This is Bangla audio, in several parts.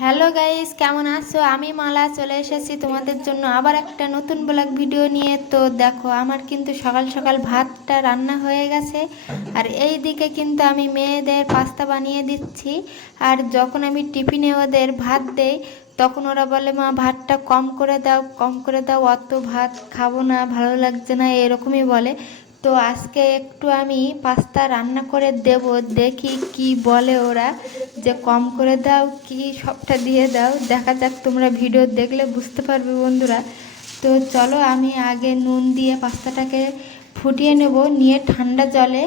হ্যালো গাইস, কেমন আছো? আমি মালা চলে এসেছি তোমাদের জন্য আবার একটা নতুন ব্লগ ভিডিও নিয়ে। তো দেখো, আমার কিন্তু সকাল সকাল ভাতটা রান্না হয়ে গেছে। আর এই দিকে কিন্তু আমি মেয়েদের পাস্তা বানিয়ে দিচ্ছি। আর যখন আমি টিফিনে ওদের ভাত দেই, তখন ওরা বলে, মা ভাতটা কম করে দাও, কম করে দাও, অত ভাত খাবো না, ভালো লাগছে না, এরকমই বলে। তো আজকে একটু আমি পাস্তা রান্না করে দেব, দেখি কি বলে ওরা, যে কম করে দাও কি সবটা দিয়ে দাও। দেখা যাক, তোমরা ভিডিও দেখলে বুঝতে পারবে বন্ধুরা। তো চলো, আমি আগে নুন দিয়ে পাস্তাটাকে ফুটিয়ে নেব, নিয়ে ঠান্ডা জলে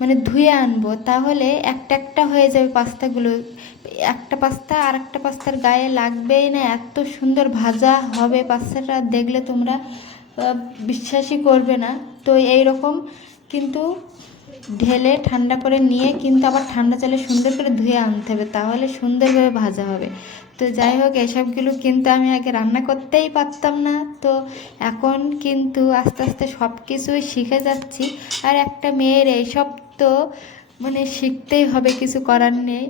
মানে ধুয়ে আনবো, তাহলে একটা একটা হয়ে যাবে পাস্তাগুলো। একটা পাস্তা আর একটা পাস্তার গায়ে লাগবেই না, এত সুন্দর ভাজা হবে পাস্তাটা, দেখলে তোমরা বিশ্বাসই করবে না। তো এই রকম কিন্তু ঢেলে ঠান্ডা করে নিয়ে কিন্তু আবার ঠান্ডা জলে সুন্দর করে ধুয়ে আনতে হবে, তাহলে সুন্দরভাবে ভাজা হবে। তো যাই হোক, এসবগুলো কিন্তু আমি আগে রান্না করতেই পারতাম না। তো এখন কিন্তু আস্তে আস্তে সব কিছুই শিখে যাচ্ছি। আর একটা মেয়ের এইসব তো মানে শিখতেই হবে, কিছু করার নেই।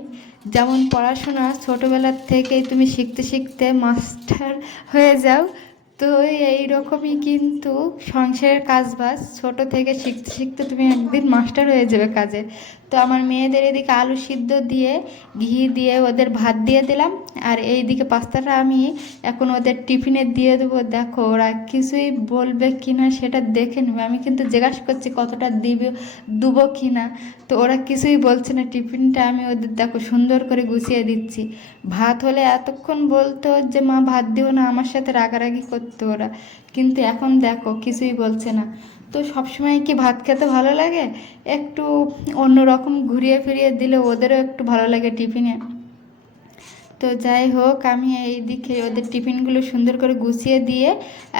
যেমন পড়াশোনা ছোটোবেলার থেকেই তুমি শিখতে শিখতে মাস্টার হয়ে যাও, তো এই রকমই কিন্তু সংসারের কাজবাজ ছোট থেকে শিখতে শিখতে তুমি একদিন মাস্টার হয়ে যাবে কাজে। তো আমার মেয়েদের এদিকে আলু সিদ্ধ দিয়ে ঘি দিয়ে ওদের ভাত দিয়ে দিলাম। আর এই দিকে পাস্তাটা আমি এখন ওদের টিফিনে দিয়ে দেবো। দেখো, ওরা কিছুই বলবে কি না সেটা দেখে নেবে। আমি কিন্তু জিজ্ঞাসা করছি কতটা দিবে, দেবো কি না। তো ওরা কিছুই বলছে না। টিফিনটা আমি ওদের দেখো সুন্দর করে গুছিয়ে দিচ্ছি। ভাত হলে এতক্ষণ বলতো যে মা ভাত দিও না, আমার সাথে রাগারাগি করতো ওরা, কিন্তু এখন দেখো কিছুই বলছে না। তো সবসময় কি ভাত খেতে ভালো লাগে? একটু অন্যরকম ঘুরিয়ে ফিরিয়ে দিলে ওদেরও একটু ভালো লাগে টিফিনে। তো যাই হোক, আমি এই দিকে ওদের টিফিনগুলো সুন্দর করে গুছিয়ে দিয়ে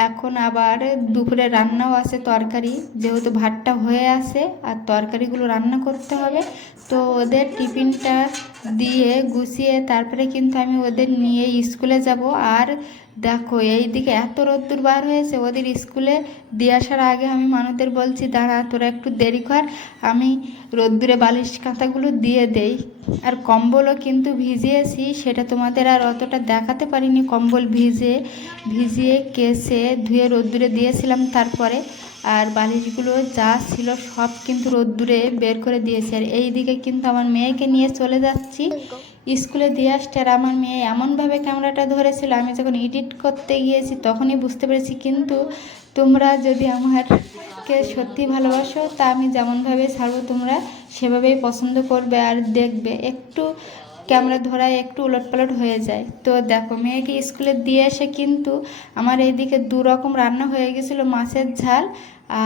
এখন আবার দুপুরে রান্নাও আছে, তরকারি, যেহেতু ভাতটা হয়ে আসে আর তরকারিগুলো রান্না করতে হবে। তো ওদের টিফিনটা দিয়ে গুছিয়ে তারপরে কিন্তু আমি ওদের নিয়ে স্কুলে যাব। আর দেখো, এই দিকে এত রোদ্দুর বার হয়েছে, ওদের স্কুলে দিয়ে আসার আগে আমি মানুষদের বলছি, দাঁড়া তোরা একটু দেরি কর, আমি রোদ্দুরে বালিশ কাঁথাগুলো দিয়ে দেই। আর কম্বলও কিন্তু ভিজিয়েছি, সেটা তোমাদের আর অতটা দেখাতে পারিনি। কম্বল ভিজিয়ে কেসে ধুয়ে রোদ্দুরে দিয়েছিলাম তারপরে। আর বালিশগুলো যা ছিল সব কিন্তু রোদ্দুরে বের করে দিয়েছি। আর এই দিকে কিন্তু আমার মেয়েকে নিয়ে চলে যাচ্ছি স্কুলে দিয়ে আসতে। আর আমার মেয়ে এমনভাবে ক্যামেরাটা ধরেছিল, আমি যখন এডিট করতে গিয়েছি তখনই বুঝতে পেরেছি। কিন্তু তোমরা যদি আমারকে সত্যি ভালোবাসো, তা আমি যেমনভাবে ছাড়বো তোমরা সেভাবেই পছন্দ করবে আর দেখবে। একটু ক্যামেরা ধরায় একটু উলটপালট হয়ে যায়। তো দেখো, মেয়েকে স্কুলে দিয়ে এসে কিন্তু আমার এইদিকে দু রকম রান্না হয়ে গেছিলো, মাছের ঝাল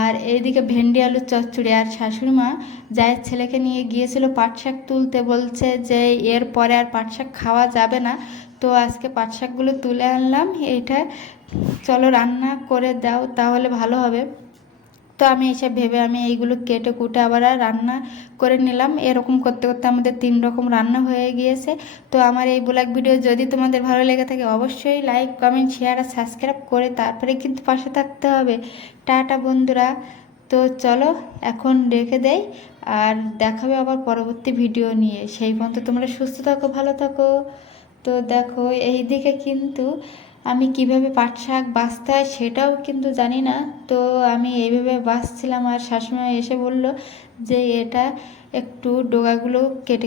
আর এইদিকে ভেন্ডি আলুর চচ্চড়ি। আর শাশুড়ি মা জায়ের ছেলেকে নিয়ে গিয়েছিল পাট শাক তুলতে, বলছে যে এর পরে আর পাট শাক খাওয়া যাবে না। তো আজকে পাট শাকগুলো তুলে আনলাম। এইটা চলো রান্না করে দাও, তাহলে ভালো হবে। তো আমি এসব ভেবে আমি এইগুলো কেটে কুটে আবার আর রান্না করে নিলাম। এরকম করতে করতে আমাদের 3 রকম রান্না হয়ে গিয়েছে। তো আমার এই ব্লগ ভিডিও যদি তোমাদের ভালো লেগে থাকে, অবশ্যই লাইক, কমেন্ট, শেয়ার আর সাবস্ক্রাইব করে তারপরে কিন্তু পাশে থাকতে হবে। টাটা বন্ধুরা। তো চলো এখন রেখে দেই, আর দেখাবে আবার পরবর্তী ভিডিও নিয়ে। সেই পর্যন্ত তোমরা সুস্থ থাকো, ভালো থাকো। তো দেখো, এই দিকে কিন্তু আমি কিভাবে পাট শাক বাছতে হয় সেটাও কিন্তু জানি না। তো আমি এইভাবে বাছছিলাম, আর শাশুড়ি এসে বলল যে এটা একটু ডগাগুলো কেটে